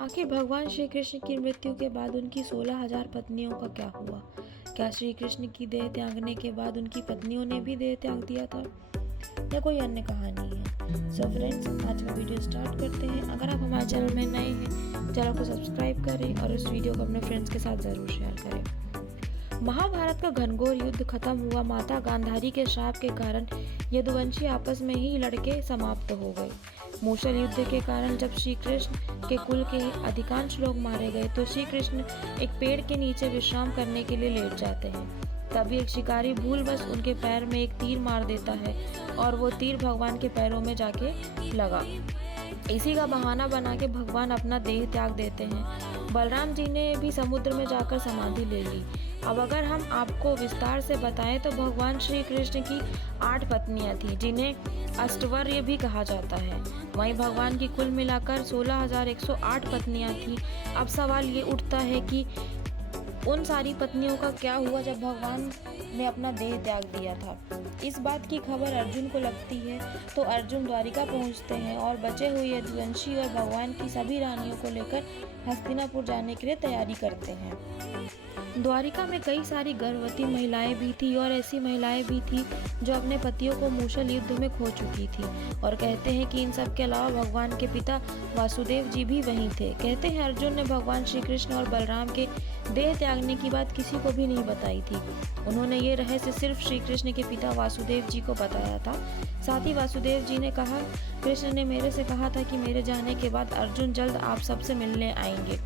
आखिर भगवान श्री कृष्ण की मृत्यु के बाद उनकी 16,000 पत्नियों का क्या हुआ? क्या श्री कृष्ण की देह त्यागने के बाद उनकी पत्नियों ने भी देह त्याग दिया था या कोई अन्य कहानी है? सो फ्रेंड्स, आज का वीडियो स्टार्ट करते हैं। अगर आप हमारे चैनल में नए हैं, चैनल को सब्सक्राइब करें और इस वीडियो को अपने फ्रेंड्स के साथ ज़रूर शेयर करें। महाभारत का घनघोर युद्ध खत्म हुआ। माता गांधारी के श्राप के कारण यदुवंशी आपस में ही लड़के समाप्त हो गए। मूसल युद्ध के कारण जब श्री कृष्ण के कुल के अधिकांश लोग मारे गए तो श्री कृष्ण एक पेड़ के नीचे विश्राम करने के लिए लेट जाते हैं। तभी एक शिकारी भूलवश उनके पैर में एक तीर मार देता है और वो तीर भगवान के पैरों में जाके लगा। इसी का बहाना बना के भगवान अपना देह त्याग देते हैं। बलराम जी ने भी समुद्र में जाकर समाधि ले ली। अब अगर हम आपको विस्तार से बताएं तो भगवान श्री कृष्ण की 8 पत्नियां थीं, जिन्हें अष्टवर्य भी कहा जाता है। वहीं भगवान की कुल मिलाकर 16,108 पत्नियां थीं। अब सवाल ये उठता है कि उन सारी पत्नियों का क्या हुआ जब भगवान ने अपना देह त्याग दिया था। इस बात की खबर अर्जुन को लगती है तो अर्जुन द्वारिका पहुंचते हैं और बचे हुए यदुवंशी और भगवान की सभी रानियों को लेकर हस्तिनापुर जाने के लिए तैयारी करते हैं। द्वारिका में कई सारी गर्भवती महिलाएं भी थी और ऐसी महिलाएं भी थी जो अपने पतियों को मूसल युद्ध में खो चुकी थी। और कहते हैं कि इन सब के अलावा भगवान के पिता वासुदेव जी भी वहीं थे। कहते हैं अर्जुन ने भगवान श्री कृष्ण और बलराम के देह त्यागने की बात किसी को भी नहीं बताई थी। उन्होंने ये रहस्य सिर्फ श्री कृष्ण के पिता वासुदेव जी को बताया था। साथ ही वासुदेव जी ने कहा, कृष्ण ने मेरे से कहा था कि मेरे जाने के बाद अर्जुन जल्द आप सबसे मिलने आएंगे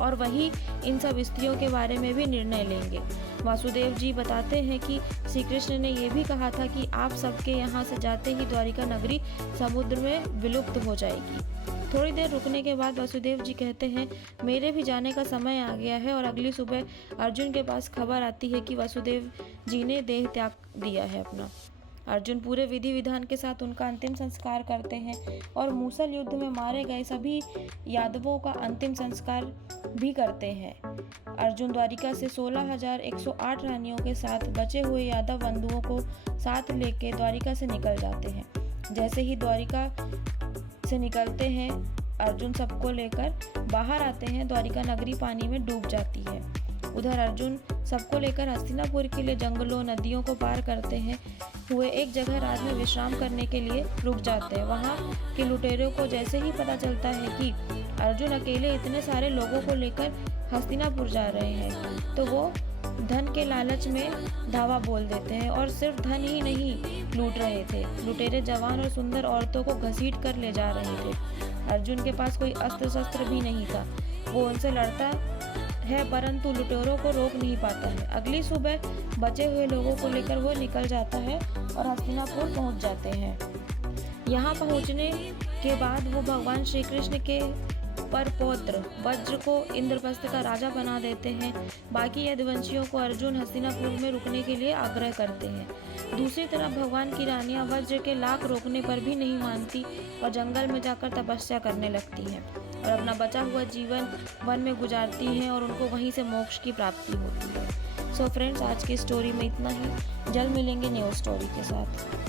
और वही इन सब स्त्रियों के बारे में भी निर्णय लेंगे। वासुदेव जी बताते हैं कि श्री कृष्ण ने यह भी कहा था कि आप सबके यहाँ से जाते ही द्वारिका नगरी समुद्र में विलुप्त हो जाएगी। थोड़ी देर रुकने के बाद वासुदेव जी कहते हैं, मेरे भी जाने का समय आ गया है। और अगली सुबह अर्जुन के पास खबर आती है कि वासुदेव जी ने देह त्याग दिया है अपना। अर्जुन पूरे विधि विधान के साथ उनका अंतिम संस्कार करते हैं और मूसल युद्ध में मारे गए सभी यादवों का अंतिम संस्कार भी करते हैं। अर्जुन द्वारिका से 16,108 रानियों के साथ बचे हुए यादव बंधुओं को साथ लेके द्वारिका से निकल जाते हैं। जैसे ही द्वारिका से निकलते हैं, अर्जुन सबको लेकर बाहर आते हैं। द्वारिका नगरी पानी में डूब जाती है। उधर अर्जुन सबको लेकर हस्तिनापुर के लिए जंगलों नदियों को पार करते हैं हुए एक जगह रात में विश्राम करने के लिए रुक जाते हैं। वहाँ के लुटेरों को जैसे ही पता चलता है कि अर्जुन अकेले इतने सारे लोगों को लेकर हस्तिनापुर जा रहे हैं तो वो धन के लालच में धावा बोल देते हैं और सिर्फ धन ही नहीं लूट रहे थे। लुटेरे जवान और सुंदर औरतों को घसीट कर ले जा रहे थे। अर्जुन के पास कोई अस्त्र शस्त्र भी नहीं था। वो उनसे लड़ता है परंतु लुटेरों को रोक नहीं पाता है। अगली सुबह बचे हुए लोगों को लेकर वो निकल जाता है और हस्तिनापुर पहुंच जाते हैं। यहाँ पहुंचने के बाद वो भगवान श्री कृष्ण के परपौत्र वज्र को इंद्रप्रस्थ का राजा बना देते हैं। बाकी यदुवंशियों को अर्जुन हस्तिनापुर में रुकने के लिए आग्रह करते हैं। दूसरी तरफ भगवान की रानियां वज्र के लाख रोकने पर भी नहीं मानती और जंगल में जाकर तपस्या करने लगती हैं और अपना बचा हुआ जीवन वन में गुजारती हैं और उनको वहीं से मोक्ष की प्राप्ति होती है। सो फ्रेंड्स, आज की स्टोरी में इतना ही। जल्द मिलेंगे न्यू स्टोरी के साथ।